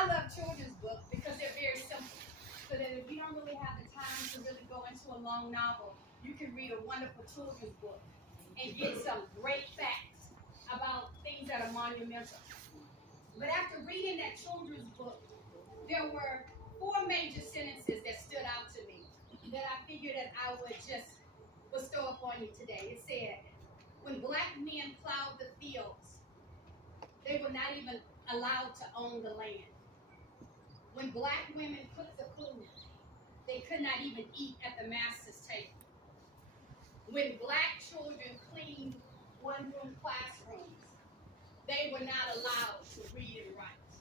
I love children's books because they're very simple. So that if you don't really have the time to really go into a long novel, you can read a wonderful children's book and get some great facts about things that are monumental. But after reading that children's book, there were 4 major sentences that stood out to me that I figured that I would just bestow upon you today. It said, when black men plowed the fields, they were not even allowed to own the land. When black women cooked the food, they could not even eat at the master's table. When black children cleaned one-room classrooms, they were not allowed to read and write.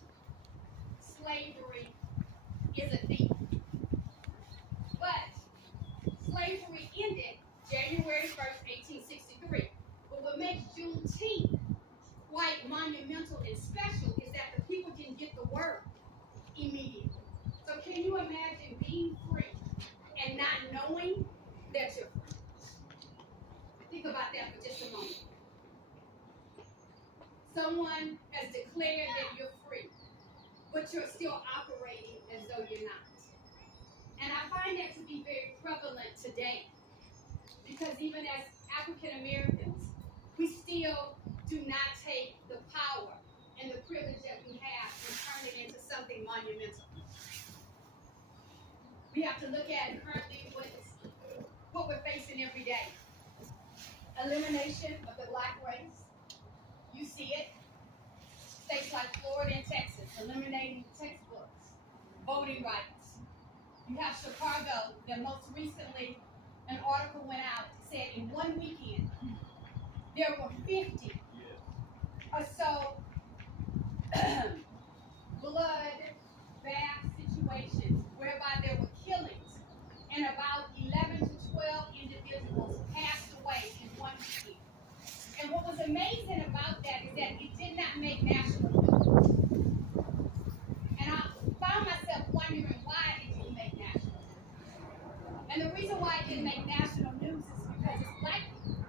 Slavery is a thief. But slavery ended January 1st, 1863. But what makes Juneteenth quite monumental and special is that the people didn't get the word immediately. So can you imagine being free and not knowing that you're free? Think about that for just a moment. Someone has declared that you're free, but you're still operating as though you're not. And I find that to be very prevalent today, because even as African Americans, we still do not take the power and the privilege that we have and turn it into something monumental. We have to look at currently what we're facing every day. Elimination of the black race. You see it. States like Florida and Texas eliminating textbooks, voting rights. You have Chicago that most recently an article went out that said in one weekend there were 50 or so blood bath situations whereby there were killings, and about 11 to 12 individuals passed away in one weekend. And what was amazing about that is that it did not make national news. And I found myself wondering why it didn't make national news. And the reason why it didn't make national news is because it's black people.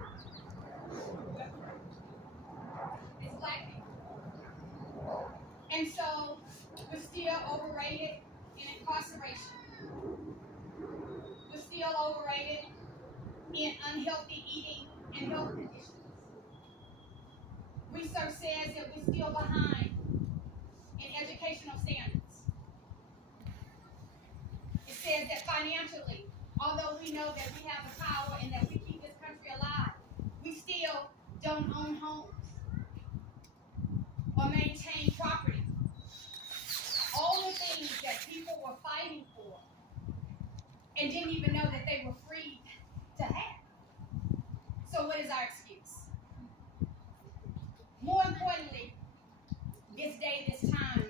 It's black people. And so we're still overrated in incarceration. We're still overrated in unhealthy eating and health conditions. Research says that we're still behind in educational standards. It says that financially, although we know that we have the power and that we keep this country alive, we still don't own homes or maintain property. All the things that people were fighting for and didn't even know that they were free to have. So what is our excuse? More importantly, this day, this time,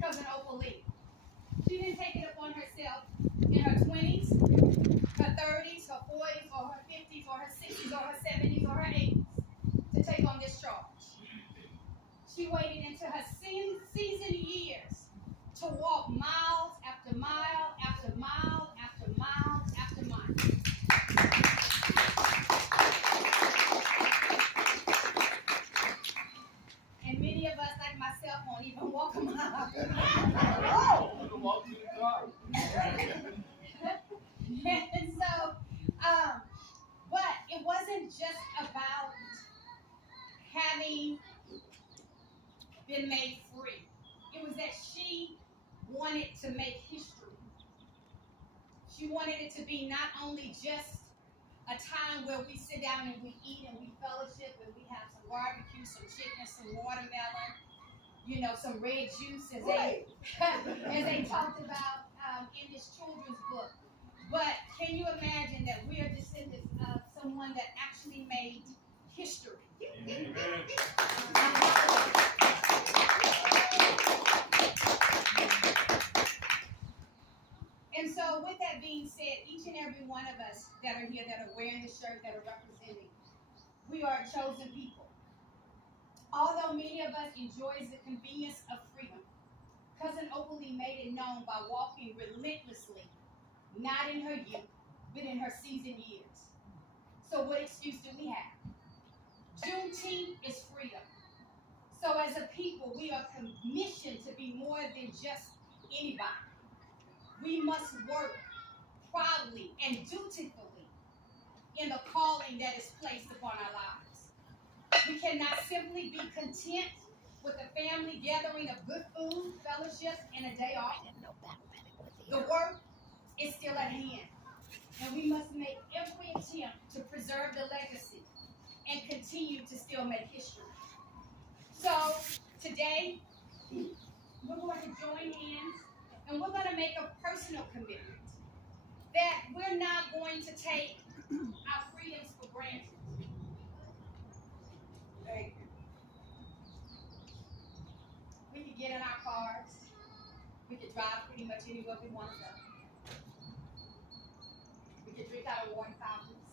Cousin Opal Lee, she didn't take it upon herself in her 20s, her 30s, her 40s, or her 50s, or her 60s, or her 70s, or her 80s to take on this charge. She waited into her seasoned years to walk miles after mile after mile after mile after mile. And many of us, like myself, won't even walk a mile. And so, but it wasn't just about having been made free. It was that she wanted to make history. She wanted it to be not only just a time where we sit down and we eat and we fellowship and we have some barbecue, some chicken, some watermelon, some red juice as they talked about in this children's book. But can you imagine that we are descendants of someone that actually made history? Amen. And so with that being said, each and every one of us that are here, that are wearing the shirt, that are representing, we are a chosen people. Although many of us enjoys the convenience of freedom, Cousin Opal Lee made it known by walking relentlessly, not in her youth, but in her seasoned years. So what excuse do we have? Juneteenth is freedom. So as a people, we are commissioned to be more than just anybody. We must work proudly and dutifully in the calling that is placed upon our lives. We cannot simply be content with a family gathering of good food, fellowship, and a day off. The work is still at hand, and we must make every attempt to preserve the legacy and continue to still make history. So today, we're going to join hands, and we're going to make a personal commitment that we're not going to take our freedoms for granted. We can get in our cars. We can drive pretty much anywhere we want to go. We can drink out of water fountains.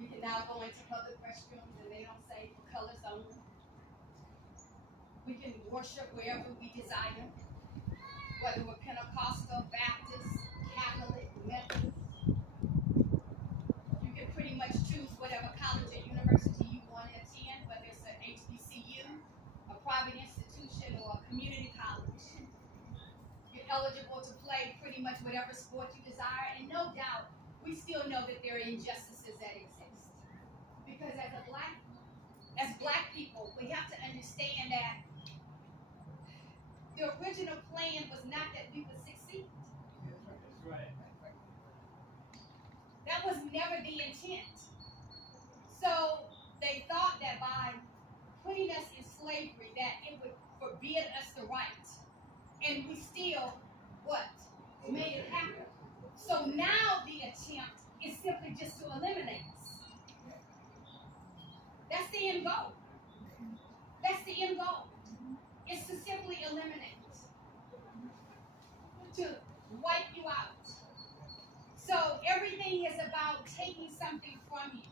We can now go into public restrooms and they don't say for colors only. We can worship wherever we desire, whether we're Pentecostal, Baptist, Catholic, Methodist. You can pretty much choose whatever college or university you want to attend, whether it's an HBCU, a private institution, or a community college. You're eligible to play pretty much whatever sport you desire, and no doubt, we still know that there are injustices that exist. Because as black people, we have to understand that the original plan was not that we would succeed. That's right. That was never the intent. So they thought that by putting us in slavery, that it would forbid us the right. And we still, what? Made it happen. So now the attempt is simply just to eliminate us. That's the end goal. That's the end goal. It's to simply eliminate. To wipe you out. So everything is about taking something from you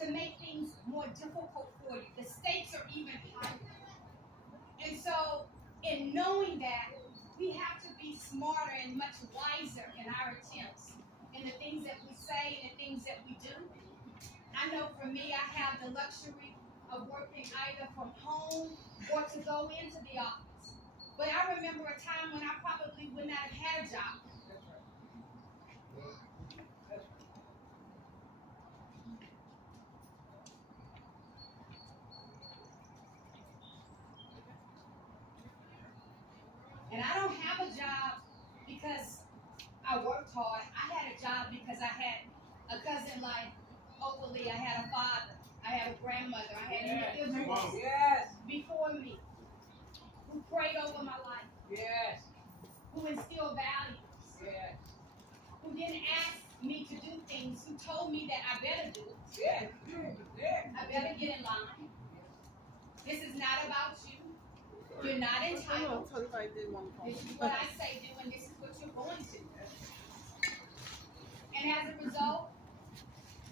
to make things more difficult for you. The stakes are even higher. And so in knowing that, we have to be smarter and much wiser in our attempts, in the things that we say and the things that we do. I know for me, I have the luxury of working either from home or to go into the office. But I remember a time when I probably would not have had a job. And I don't have a job because I worked hard. I had a job because I had a cousin like Oakley. I had a father. I had a grandmother. I had individuals before me who prayed over my life. Yes. Who instilled values. Yes. Who didn't ask me to do things. Who told me that I better do it. Yes. I better get in line. This is not about you. You're not entitled. This is what I say do, and this is what you're going to. And as a result,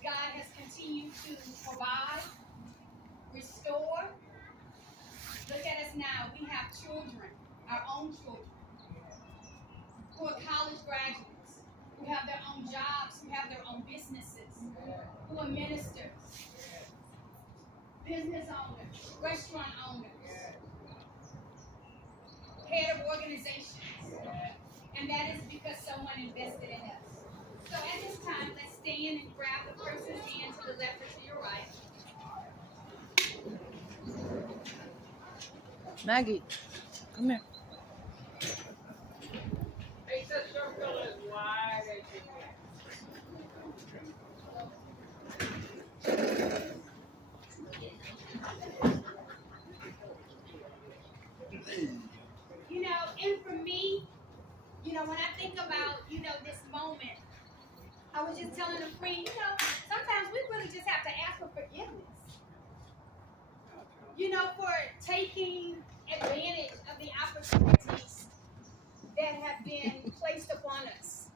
God has continued to provide, restore. Look at us now. We have children, our own children, who are college graduates, who have their own jobs, who have their own businesses, who are ministers, business owners, restaurant owners, head of organizations. And that is because someone invested in us. So at this time, let's stand and grab the person's hand to the left or to your right. Maggie, come here. Make the circle as wide as you can. You know, and for me, you know, when I think about, you know, this moment, I was just telling a friend, you know, sometimes we really just have to ask for forgiveness. You know, for taking advantage of the opportunities that have been placed upon us.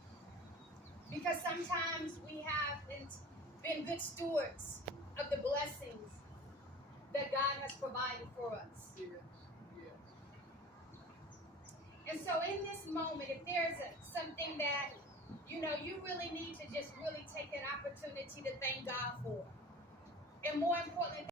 Because sometimes we haven't been good stewards of the blessings that God has provided for us. And so in this moment, if there's something that, you know, you really need to just really take an opportunity to thank God for. And more importantly,